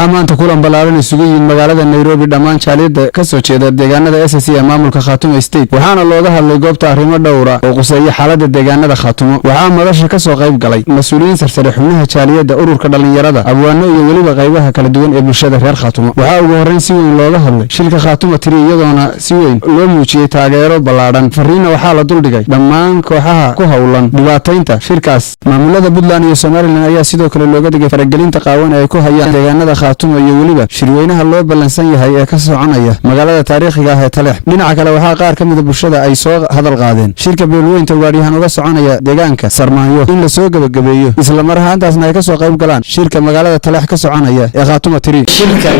waxaa maanta kulan ballaaran isugu yimid magaalada Nairobi dhammaan jaaliyada ka soo jeeda deegaanada SSC ee maamulka Khaatumo State waxaana looga hadlay goobta arrimo dhowr ah oo quseeya xaaladda deegaanada Khaatumo waxaa madasha ka soo qayb galay mas'uuliyiin sarsare xubnaha jaaliyada ururka dhalinyarada abwaano iyo waliba qaybaha kala duwan ee bulshada reer Khaatumo waxaa ugu horreyn si weyn looga hadlay shilka Khaatumo tiri iyadoona si weyn loo muujiyay taageero ballaaran fariina waxaa la duldhigay dhammaan kooxaha ku hawlan dhibaataynta shirkaas maamulada Puntland iyo Somaliland ayaa sidoo kale looga dhigay faragelinta qaawan ee ku hayaan deegaanada Khaatumo iyo waliba shirweynaha loo balansan yahay ee ka soconaya magaalada taariikhiga ah ee Taleex dhinaca kale waxaa qaar ka mid ah bulshada ay soo hadal qaadeen shirka beelweynta gaariyahan uga soconaya deegaanka Sarmaayo in la soo gabagabeeyo isla mar ahaantaasna ay ka soo qayb galaan shirka magaalada Taleex ka soconaya ee Khaatumo tiri shirkan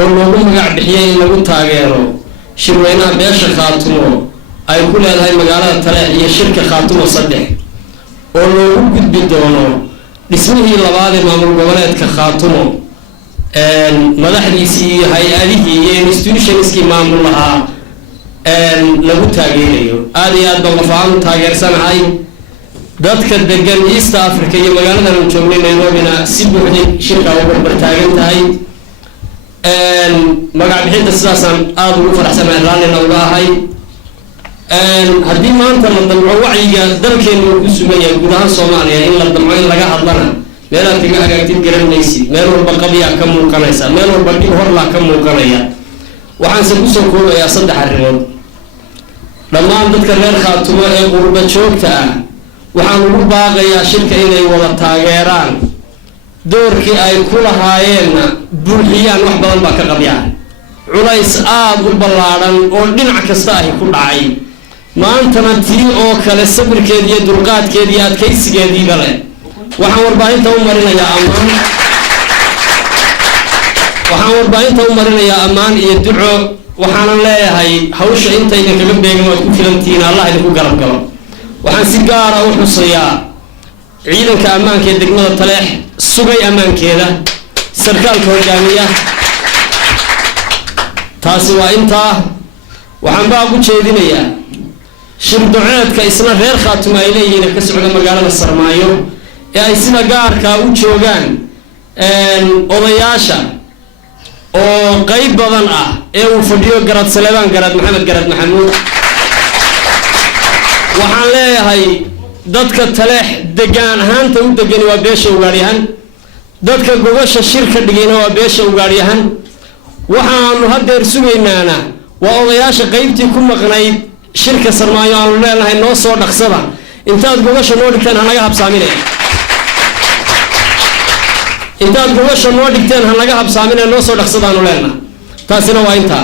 oo loogu magac bixiyay in lagu taageero shirweynaha beesha Khaatumo ay ku leedahay magaalada Taleex iyo shirka Khaatumo 3 oo loogu gudbi doono dhismihii labaad ee maamul goboleedka Khaatumo madaxdiisii hay'adihii iyo institutionskii maamul lahaa lagu taageerayo aad iyo aad baan qofaan taageersanahay dadka degan East Africa iyo magaalada aan joognay Nairobi-na si buuxda shirka ugu bartaagan tahay magac bixinta sidaasaan aad ugu faraxsanahay raallina uga ahay haddii maanta la damco wacyiga dalkeenu ku sugan yahay guud ahaan Soomaaliya in la damco in laga hadlana meelaha kaga hagaagtid garanaysid meel walba qabiya ka muuqanaysa meel walba dib hor la ka muuqanaya waxaan ku soo koobayaa 3 arrimood dhammaan dadka reer Khaatumo ee qurba joogta ah waxaan ugu baaqayaa shirka inay wada taageeraan doorkii ay ku lahaayeen buuxiyaan wax badan baa ka qabiyaan culays aad u ballaaran oo dhinac kasta ay ku dhacay maantana tii oo kale sabirkeed iyo dulqaadkeed iyo adkaysigeedii bale waxaan warbaahinta u marinayaa ammaan iyo duco waxaan leeyahay hawsha inta idin kaga beegan waad ku filantiin Allah idinku garab galo waxaan si gaar ah u xusayaa ciidanka ammaanka ee degmada Taleex sugay ammaankeeda sarkaalka hogaamiya taasi waa inta waxaan baa ugu jeedinayaa shir duceedka isna reer Khaatumo ay leeyihiin ka socda magaalada Sarmaayo ee ay sida gaarka u joogaan odayaasha oo qayb badan ah ee uu fadhiyo garad Saleebaan garad Maxamed garad Maxamuud waxaan leeyahay dadka Taleex degaan ahaanta u degan waa beesha ugaaryahan dadka gogosha shirka dhigayna waa beesha ugaaryahan waxaanu hadeer sugaynaana waa odayaasha qaybtii ku maqnayd shirka Sarmaayo aan leenahay noo soo dhaqsada intaad gogosha noo dhigtaan hanaga habsaaminay intaad gogosha noo dhigtaan hanaga habsaaminay noo soo dhaqsadaanu leenahay taasina waa inta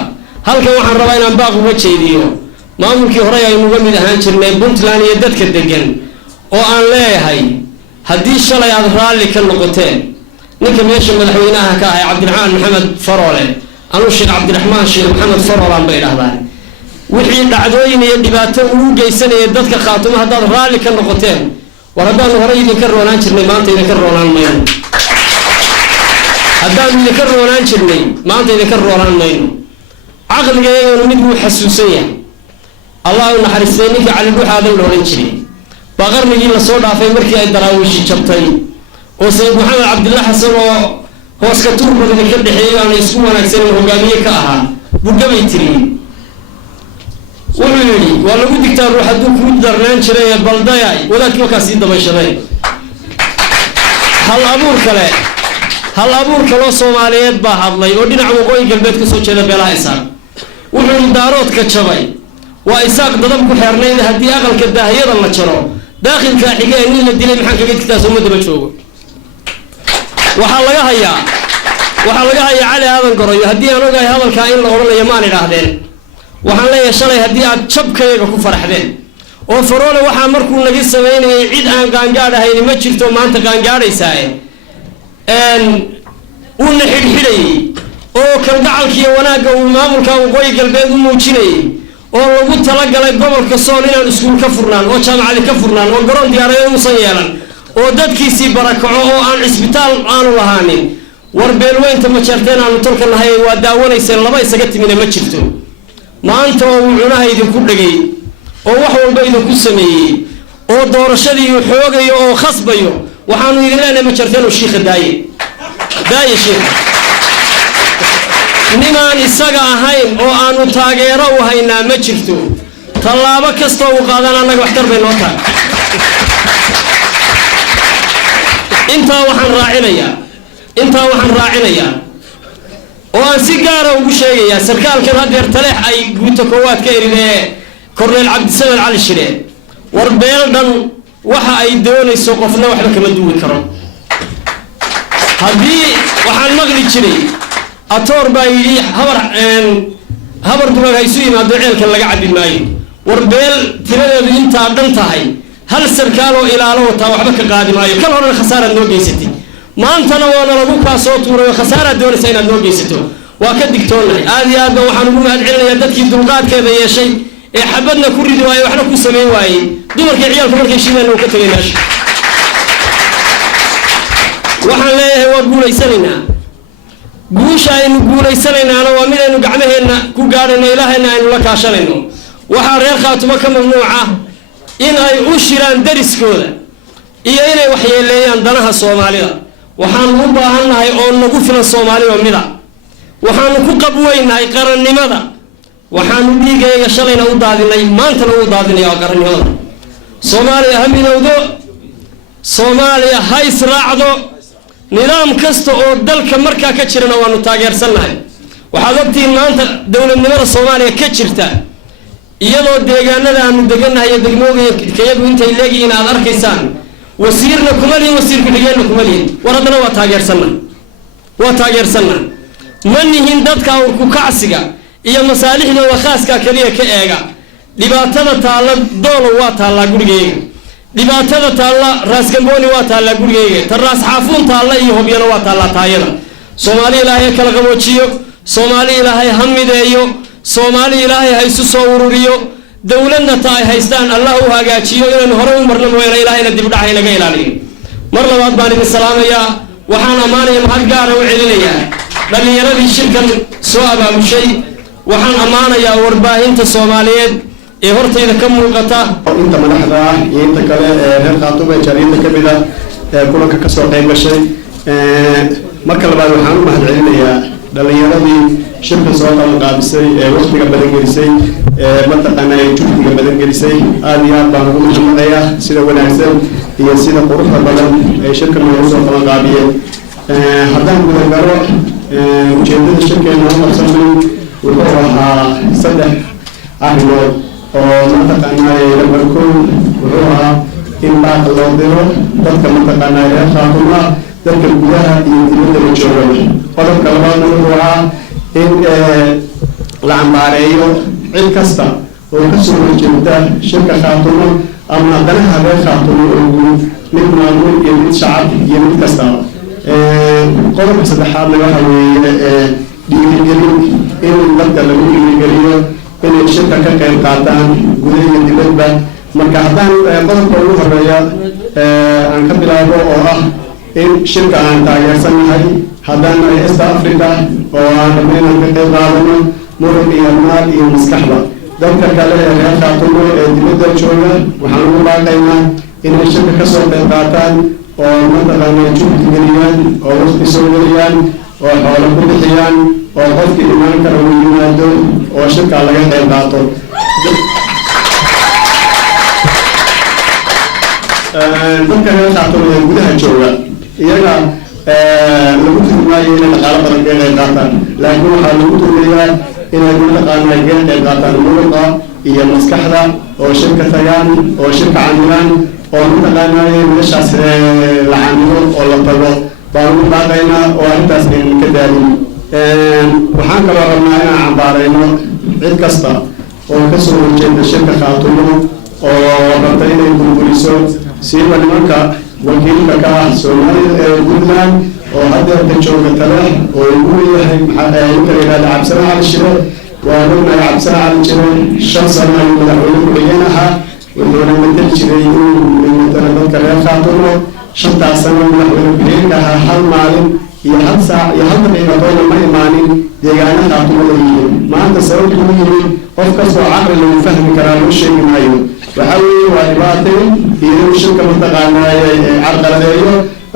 halkan waxaan rabaa inaan baaq uga jeediyo maamulkii hore ay uga mid ahaan jirnay Puntland iyo dadka degan oo aan leeyahay haddii shalay aad raalli ka noqoteen ninka meesha madaxweynaha ka ah Cabdiraxmaan Maxamed Faroole anu Sheekh Cabdiraxmaan Sheekh Maxamed Faroole aan bay dhahdaan wixii dhacdooyin iyo dhibaato ugu geysanay dadka Khaatumo haddaad raalli ka noqoteen war haddaan hore idinka roonaan jirnay maanta idinka roonaan mayno haddaan idinka roonaan jirnay maanta idinka roonaan mayno caqligeenu mid uu xasuusan yahay Allah uu naxariistay ninka cali buuxaadan looran jiray baqarnigii la soo dhaafay markii ay daraawiishi jabtay oo Sayyid Maxamed Cabdullah Xasan oo hoos ka tuurbada ka dhaxeeyay aan isku wanaagsan hogaamiye ka ahaa budabay tiri wuxuu yiri waa lagu digtaa ruux hadduu ku darnaan jiray baldayay wadaadkii ka sii dabayshaday hal abuur kale Soomaaliyeed baa hadlay oo dhinaca waqooyi galbeed ka soo jeeda beelaha Isaaq wuxuu daaroodka jabay waa Isaaq dadab ku xirnayd haddii aqalka daahiyada la jaro daaqilka xiga in la dilay maxaa kaga digtaa Soomaaliya joogo waxa laga hayaa cali aadan goroyo haddii aan ogahay hadalka in la oranayo maan idhaahdeen waxaan leeyahay shalay haddii aad jabkayga ku faraxdeen oo Faroole waxa markuu naga sameeyay cid aan qaangaadhayn ma jirto maanta qaangaadhaysaa una xidhxidhay oo kan gacalkiyo wanaaga uu maamulka waqooyi galbeed u muujinay oo lagu talagalay gobolka Sool inaan iskuul ka furnaan oo jaamacad ka furnaan oo garoon diyaarado u san yeelan oo dadkiisii barakaco oo aan isbitaal aanu lahaanin war beelweynta ma jarteen aanu tolka lahay waa daawanayseen laba isaga timina ma jirto maanta oo cunaha idinku dhagay oo wax walba idinku sameeyay oo doorashadii uu xoogayo oo khasbayo waxaanu idin leenahay ma jarteen oo sheekh daaye sheekh nimaan isaga ahayn oo aanu taageero u haynaa ma jirto tallaabo kastoo uu qaadan annaga waxtar bay noo tahay intaa waxaan raacinayaa oo aan si gaara ugu sheegayaa sarkaalkan haddeer taleex ay guuta koowaad ka eridee korneel cabdisamed cali shire war beel dhan waxa ay doonayso qofna waxba kama duwi karo haddii waxaan maqli jiray atoor baa yidhi habar dumag haysu yimaado ceelkan laga cabbi maayo war beel tiradeedu intaa dhan tahay hal sarkaal oo ilaalo wataa waxba ka qaadi maayo kal horena khasaaraad noo geysatay maantana waana lagu kaa soo tuuray oo khasaaraad doonaysa inaad noo geysato waa ka digtoonnahay aad iyo aadba waxaan ugu mahad celinayaa dadkii dulqaadkeeda yeeshay ee xabadna ku ridi waayey waxna ku samayn waayey dumarkii ciyaalku markay shiideen uu ka tegay meesha waxaan leeyahay waa guulaysanaynaa guusha aynu guuleysanaynaana waa mid aynu gacmaheenna ku gaadhayno ilaahayna aynu la kaashanayno waxaa reer khaatumo ka mamnuuca in ay u shiraan dariskooda iyo inay waxyeeleeyaan danaha soomaalida waxaanu u baahannahay oo nagu filan soomaali oo mida waxaanu ku qabweynahay qarannimada waxaanu dhiigayga shalayna u daadinay maantana u daadinaya oo qarannimada soomaaliya ha midowdo soomaaliya ha israacdo nidaam kasta oo dalka markaa ka jirana waanu taageersannahay waxaad ogtihiin maanta dowladnimada soomaaliya ka jirta iyadoo deegaanada aanu degannahay iyo degmooyinkayagu intay leegihiin aad arkaysaan wasiirna kuma lihin wasiir ku-xigeenna kuma lihin war haddana waa taageersanna ma nihin dadka awrku kacsiga iyo masaalixdooda khaaska kaliya ka eega dhibaatada taalla doolow waa taallaa gurigeyga dhibaatada taalla raaskambooni waa taallaa gurigeyga tarraas xaafuun taalla iyo hobyana waa taallaa taayada soomaali ilaahay kala qaboojiyo soomaali ilaahay ha mideeyo soomaali ilaahay ha isu soo ururiyo dowladna ta ay haystaan allah u hagaajiyo inaynu hore u marno mooyana ilaahayna dibdhaxa inaga ilaaliyo mar labaad baan idin salaamayaa waxaan ammaanaya mahad gaara u celinayaa dhallinyaradii shirkan soo abaamushay waxaan ammaanayaa warbaahinta soomaaliyeed ee hortayda ka muuqata inta madaxda ah iyo inta kale ee reer khaatumo ee jaariyadda ka mid ah ee kulanka ka soo qayb gashay marka labaad waxaan u mahad celinayaa dhallinyaradii shirka soo qaban qaabisay ee waqtiga badan gelisay ee mataqaanaa ee juhdiga badan gelisay aad iyo aad baan ugu mahadnaqayaa sida wanaagsan iyo sida quruxda badan ee shirka noogu soo qaban qaabiyeen haddaan gudagalo ujeedada shirkeena u qabsanay wuxuu ahaa 3 arrimood oo mataqaanaa number 1 wuxuu ahaa in baaq loo diro dadka mataqaanaa reer khaatumo dadka gudaha iyo dibadda la jooga qodobka labaadna wuxuu ahaa in la cambaareeyo cid kasta oo ka soo horjeeda shirka khaatumo ama danaha reer khaatumo oo guud mid maamul iyo mid shacab iyo mid kastaba qodobka saddexaadna waxa weeye dhiirigelin in dadka lagu dhiirigeliyo inay shirka ka qayb qaataan gudaha iyo dibadba marka haddaan qodobka ugu horeeya aan ka bilaabo oo ah in shirka aan taageersannahay haddaan nahay East Africa oo aan rabno inaan ka qayb qaadano muruq iyo maal iyo maskaxba dadka kale ee reer khaatumo ee dibadda jooga waxaan ugu baaqaynaa inay shirka ka soo qayb qaataan oo mataqaanaa juhdi geliyaan oo waqti soo geliyaan oo xoolo ku bixiyaan oo qofkii imaan kara uu yimaado oo shirka laga qayb qaato dadka reer khaatumo ee gudaha jooga iyaga lagu turmaayo inay dhaqaalo badan ka qayb qaataan laakiin waxaa lagu turmayaa inay mataqaanaa ka qayb qaataan muruqa iyo maskaxda oo shirka tagaan oo shirka camilaan oo mataqaanaa meeshaas la camilo oo la tago baan ugu baaqaynaa oo arrintaas aynan ka daalin waxaan kaloo rabnaa inaan cambaarayno cid kasta oo ka soo horjeeda shirka khaatumo oo rabta inay burburiso siiba nimanka wakiilka ka ah Soomaalida ee Puntland oo hadda jooga Taleex oo ugu yahay ninka yiraahdo Cabsana Cali Shire waa ninka Cabsana Cali Shire 5 sano ayuu madaxweyne ku dhiganaha wuxuuna matal jiray inuu matala dadka reer khaatumo 5 sano madaxweyne ku dhiganaha hal maalin iyo hal saac iyo hal daqiiqadood ma imaanin deegaanada khaatumo leeyihiin maanta sababtu u yimid qof kastoo caqli lagu fahmi karaa loo sheegi maayo waxaa weeye waa dhibaato iyo inuu shirka mataqaanaa carqaladeeyo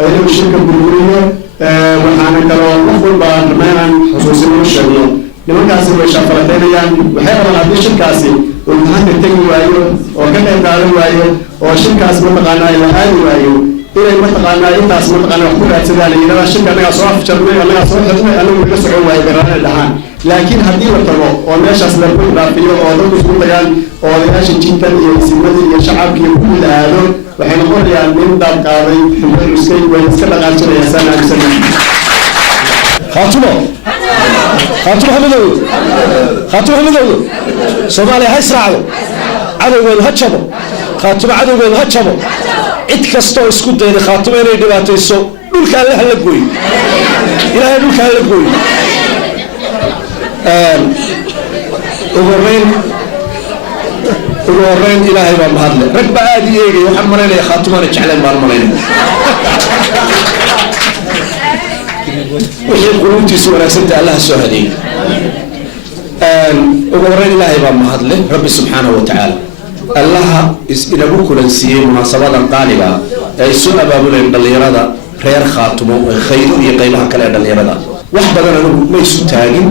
inuu shirka burburiyo waxaana kaloo wax walba rameynaan xusuusin u sheegno nimankaasi way shaqalateynayaan waxay rabaan haddii shirkaasi uu maanta tegi waayo oo ka qayb qaadan waayo oo shirkaas mataqaanaa la aadi waayo inay mataqaanaa intaas mataqaanaa wax ku raadsadaan iyadana shirka annagaa soo afjarnay annagaa soo xirnay annagu naga socon waayo garana dhahaan laakiin haddii la tago oo meeshaas lagu dhaafiyo oo dadku isku tagaan oo odayaasha jintan iyo isimadii iyo shacabkii ku la aado waxay noqonayaan nin daab qaaday ximbaruskay way iska dhaqaajinayaan saan aaminsannahay خاتمه حمدو خاتمه حمدو سومالي هاي سراعدو عدوغود هجبو خاتمه عدوغود هجبو cid kastoo isku dayday khaatimo inay dhibaatayso dhulka alle hala gooyo ilaahay dhulka hala gooyo ugu horeyn ilaahay baa mahadle rag baa aad i eegay waxaan malaynaya khaatimaana jecleen baan malaynaya wixii quluubtiisu wanaagsanta allaha soo hadeeyey ugu horeyn ilaahay baa mahadle rabbi subxaanahu watacaala allaha inagu kulansiiyey munaasabadan qaaliga ee ay soo abaabuleen dhallinyarada reer khaatumo khayro iyo qaybaha kale ee dhallinyarada wax badan anigu ma isu taagin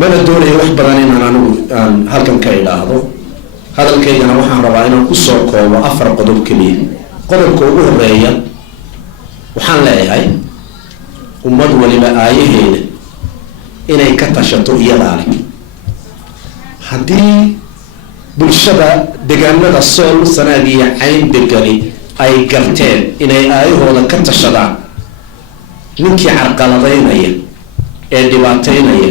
mana doonayo wax badan inaan anigu aan halkan ka idhaahdo hadalkaygana waxaan rabaa inaan kusoo koobo 4 qodob keliya qodobka ugu horeeya waxaan leeyahay ummad waliba aayaheeda inay ka tashato iyadaa leh haddii bulshada deegaanada sool sanaag iyo cayn degani ay garteen inay aayahooda ka tashadaan ninkii carqaladaynaya ee dhibaataynaya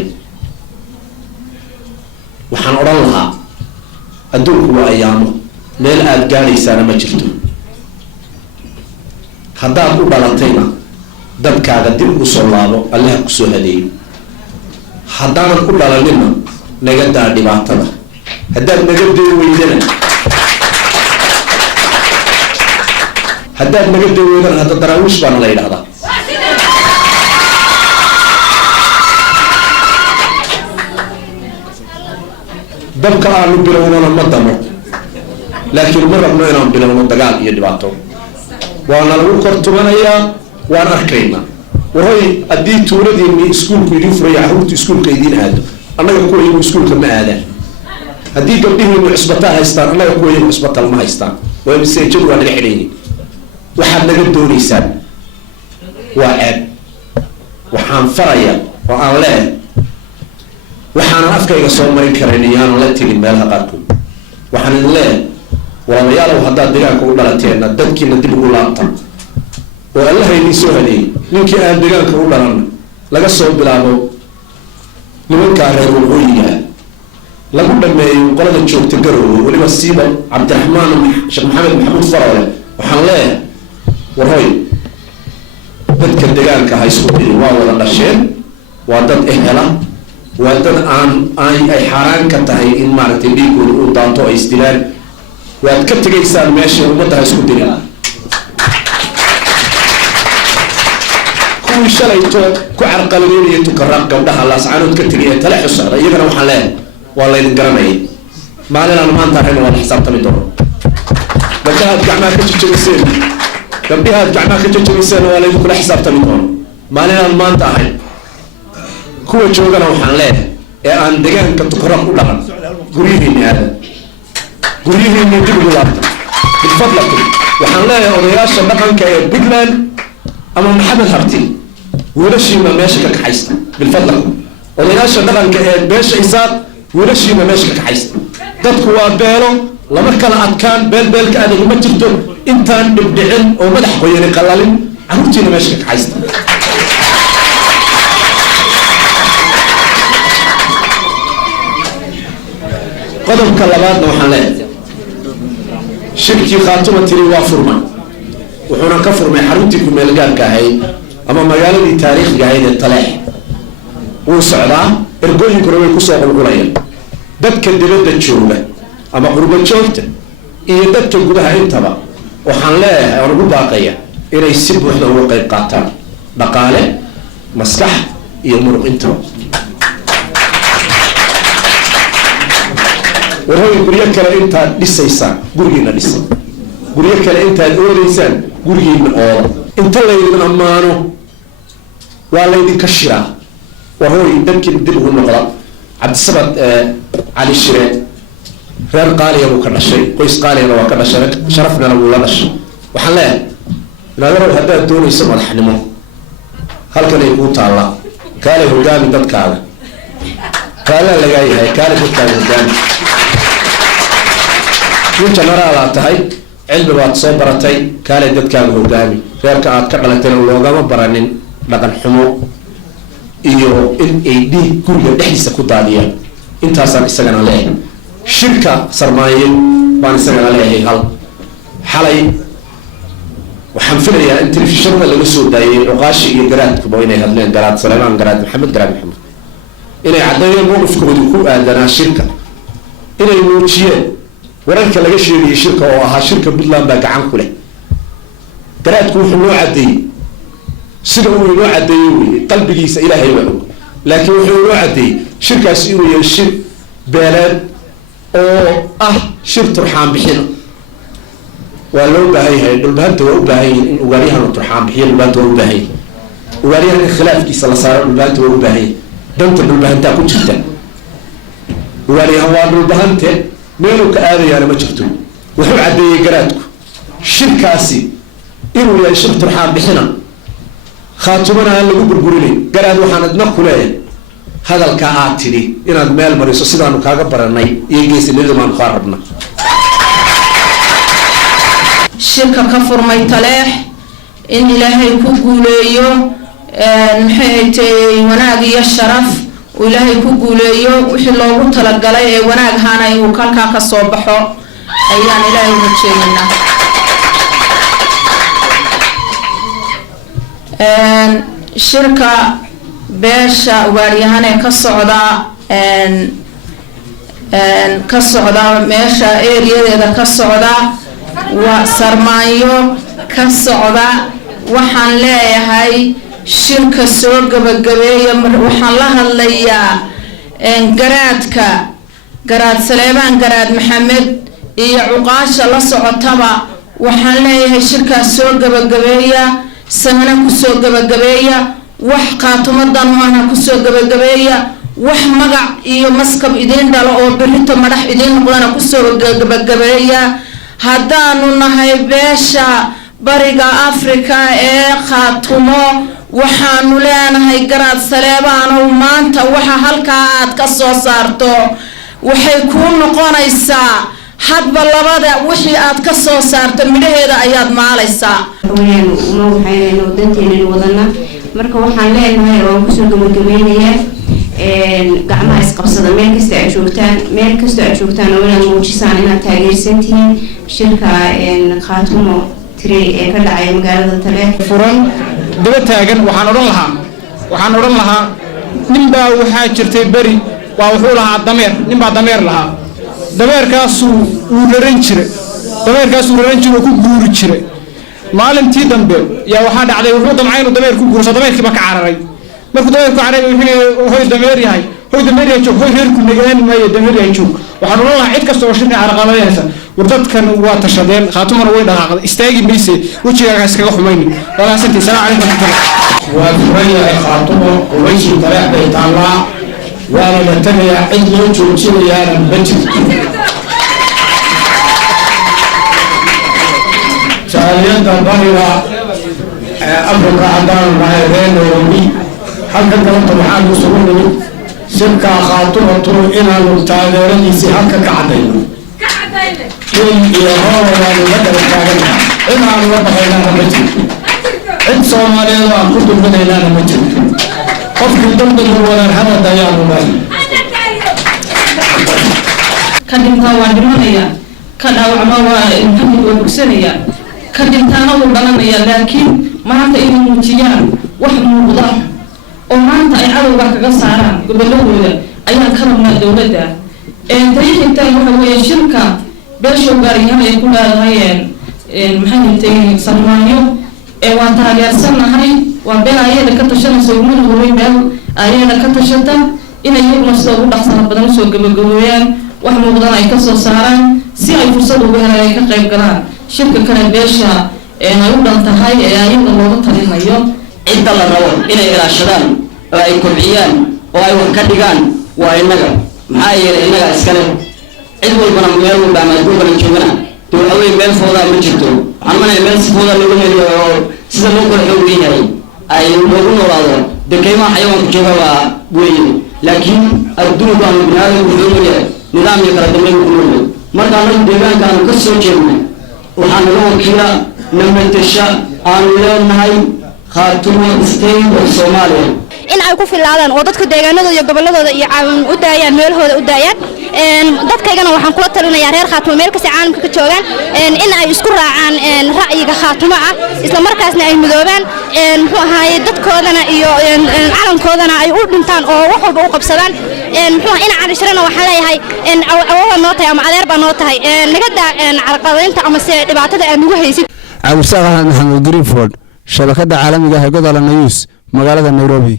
waxaan odhan lahaa adduunku waa ayaamo meel aad gaadhaysaana ma jirto haddaad u dhalatayna dadkaaga dib ugu soo laabo allaha kusoo hadeeyo haddaanan u dhalanina naga daa dhibaatada haddaad naga day weydana hadda daraawiish baana la yidhahdaa dabka aanu bilownona ma damo laakiin ma rabno inaan bilowno dagaal iyo dhibaato waana lagu kortumanayaa waan arkaynaa waroy haddii tuuladiinni iskuulku idiin furaya caruurtu iskuulka idiin aado annaga kuwa iyagu iskuulka ma aadaan haddii gabdhihiinu cusbataal haystaan annaga kuwa iyagu cusbataal ma haystaan waa maseejadu waa naga xidhayni waxaad naga doonaysaan waa ceeb waxaan faraya oo aan leeyahay waxaanan afkayga soo marin karayn iyaanan la tegin meelaha qaarkood waxaan idin leeyahay walaalayaalow haddaad deegaanka u dhalateenna dadkiina dib ugu laabta oo allaha idiin soo hadeeyey ninkii aan deegaanka u dhalanna laga soo bilaabo nimankaa reer waqooyiga lagu dhameeyo qolada joogta garoowe weliba siiba cabdiraxmaan sheekh maxamed maxamuud faroole waxaan leeyahay warhoy dadka deegaanka ha isku diri waa wada dhasheen waa dad ehela waa dad ay xaaraan ka tahay in maaragtay dhiigooda uu daato ay isdilaan waad ka tegaysaan meesha ummadda ha isku dirin kuwii shalayto ku carqaladeynaya tukaraaq gabdhaha laascaanood ka tegay ee tale xusocda iyagana waxaan leeyahay waa laydin garanayay maalinaan maanta arayna waa la xisaabtami doono gabdhahaad gacmaha ka jajabiseen waa laydinkula xisaabtami doono maalinaan maanta ahayn kuwa joogana waxaan leeyahay ee aan deegaanka tukaraaq u dhalan guryihiinni aadan guryihiinni dib ugu laabta bilfadlakum waxaan leeyahay odayaasha dhaqanka ee puntland ama maxamed harti wiilashiina meesha ka kaxaysta bilfadlakum odayaasha dhaqanka ee beesha isaaq wiilashiina meesha ka kaxaysta dadku waa beelo lama kala adkaan beelbeelka aadagu ma jirto intaan dhibdhicin oo madax qoyani qalalin caruurtiina meesha ka kaxaysta qodobka labaadna waxaan leeyahay shirkii khaatuma tiri waa furmay wuxuuna ka furmay xaruntii ku-meelgaarka ahayd ama magaaladii taariikhiga ahayd ee taleex wuu socdaa ergooyinkuna way kusoo qulqulayaan dadka dibadda jooga ama qurbo joogta iyo dadka gudaha intaba waxaan leeyahay aan ugu baaqaya inay si buuxda uga qayb qaataan dhaqaale maskax iyo muruq intaba warhooyin guryo kale intaad dhisaysaan gurigiina dhisay guryo kale intaad oodaysaan gurigiina ooda inta laydin ammaano waa laydinka shiraa warhooy dhankiin dib ugu noqda cabdisamad cali shire reer qaaliya buu ka dhashay qoys qaaliyana waa ka dhashay sharafnana wuu la dhashay waxaan leeyahay inaadarow haddaad doonayso madaxnimo halkanay kuu taallaa kaale hogaami dadkaaga kaalaa lagaa yahay kaale dadkaaga hogaami nin janaraalaa tahay cilmi baad soo baratay kaale dadkaaga hogaami reerka aad ka dhalatayna loogama baranin dhaqan xumo iyo in ay dhiig guriga dhexdiisa ku daadiyaan intaasaan isagana leeyahay shirka sarmaaye baan isagana leeyahay hal xalay waxaan filayaa in telefishinada laga soo daayay cuqaashi iyo garaadkuba inay hadleen garaad Saleemaan garaad maxamed inay caddeeyeen mowqifkoodii ku aadanaa shirka inay muujiyeen wararka laga sheegayay shirka oo ahaa shirka Puntland baa gacan ku leh garaadku wuxuu noo caddeeyay sida uu noo caddeeyay weeye qalbigiisa ilaahay waa og laakiin wuxuu noo caddeeyay shirkaasi inuu yahay shir beeleed oo ah shir turxaan bixin waa loo baahan yahay dhulbaanta waa u baahan yihiin in ugaaryahan turxaan bixiyo dhulbaanta waa u baahan yahay ugaaryahan in khilaafkiisa la saaro dhulbaanta waa u baahan yahay danta dhulbahantaa ku jirta ugaaryahan waa dhulbahante meeluu ka aadayaana ma jirto wuxuu caddeeyey garaadku shirkaasi inuu yahay shir turxaan bixina khaatumana aan lagu burburinay garaad waxaan idna ku leeyahay hadalka aad tidhi inaad meel mariso sidaanu kaaga baranay iyo geesinimada maanu kaa rabna shirka ka furmay Taleex in ilaahay ku guuleeyo maxay wanaag iyo sharaf oo ilaahay ku guuleeyo wixii loogu talagalay ee wanaag haana inuu kalka ka soo baxo ayaan ilaahay u jeedinaa shirka beesha waariyahane ka socda meesha ereyadeeda ka socda waa sarmaayo ka socda waxaan leeyahay shirka soo gabagabeeya waxaan la hadlayaa garaadka garaad Saleemaan garaad maxamed iyo cuqaasha la socotaba waxaan leeyahay shirkaas soo gabagabeeya sanana ku soo gabagabeeya wax qaatumadan maana ku soo gabagabeeya wax magac iyo maskab idin dhalo oo birito madax idin noqdana ku soo gabagabeeya haddaanu nahay beesha bariga Afrika ee qaatumo waxaanu leenahay garaad Saleebaan oo maanta waxa halka aad ka soo saarto waxay ku noqonaysaa hadba labada wixii aad ka soo saarto midheeda ayaad maalaysaa waxaynu danteena wadana marka waxaan leenahay oo ku soo gabagabeynaya gacmaha isqabsada meel kasta ay joogtaan oo inaad muujisaan inaad taageersantihiin shirka qaatumo ee ka dhacay magaalada Taleex furan daba taagan waxaan oran lahaa ninbaa waxaa jirtay bari waa wuxuu lahaa ninbaa dameer lahaa dameerkaasuu raran jiray oo ku guuri jiray maalintii dambe yaa waxaa dhacday wuxuu damcay inuu dameer ku guurso dameerkiiba ka cararay markuu dameerku cararay wuxuu hoy dameer yahay joog hoy reerku nagaan maayo dameer yahay joog waxaan oran lahaa cid kasta oo shirka carqaladaysa wardadkan waa tashadeen khaatumana way dhaqaaqday istaagi mayse wajigaaga iskaga xumayni walaasantii salaamu calaykum waa furaya khaatumo qubayshi Taleex bay taallaa waana la tagayaa cid loo joojinayaana ma jirto jaaliyadda bariga Afrika haddaan nahay reer Nairobi halka galabta waxaan isugu nimid shirka khaatumo inaanu taageeradiisii halka ka caddayno iyo hoolaan la daba taaganahay inaanu la baqaynaana ma jirto cid Soomaaliyeed aan ku dulminaynaana ma jirto qofkii dambiga walaal hadda ayaanu nahay ka dhintaa waa dhimanaya ka dhaawacma waa inkamid waa bogsanaya ka dhintaana wuu dhalanaya laakiin maanta inay muujiyaan wax muuqda oo maanta ay cadowga kaga saaraan goboladooda ayaan ka rabnaa dowladda tariikhtan waxa weeye shirka beesha ugaaryahan ay ku leedahay maxay sarmaayo waa taageersanahay waa beel ayada ka tashanaysa umada horay beel ayada ka tashata inay iyaguna sida ugu dhaqsana badan soo gabagabeeyaan wax muuqdan ay ka soo saaraan si ay fursad ugu helaan ay ka qayb galaan shirka kale beesha ay u dhan tahay ee ayaga looga talinayo cidda la rabo inay ilaashadaan oo ay kobciyaan oo ay wax ka dhigaan waa innaga maxaa yeelay innaga iskale cid walbana meel walba ama adduunkana joogana dee waxa weeye meel foodaa ma jirto waxaan manahay meel si foodaa looga heliyo oo sida loo kala xoog yahay ay loogu noolaado dee kaymaha xayawaanka jooga waa weeye laakiin adduunku ama biniaadamku wuxuu leeyahay nidaam iyo kala dambeyn ku noolyahay marka anagu deegaanka aanu ka soo jeednay waxaa naga wakiila namatesha aanu leenahay khaatumo state of Soomaaliya in ay ku filaadaan oo dadka deegaanadooda iyo goboladooda iyo caawin u daayaan meelahooda u daayaan dadkaygana waxaan kula talinayaa reer Khaatumo meel kasta caalamka ka joogaan in ay isku raacaan ra'yiga Khaatumo ah isla markaasna ay midoobaan muxuu ahaayay dadkoodana iyo calankoodana ay u dhintaan oo wax walba u qabsadaan muxuu in aan shirana waxaan leeyahay awooda noo tahay ama adeer baa noo tahay naga daa carqaladeynta ama se dhibaatada aan ugu haysid Cabdi Saaqahan Maxamed Greenford shabakada caalamiga ah ee Gobolka News magaalada Nairobi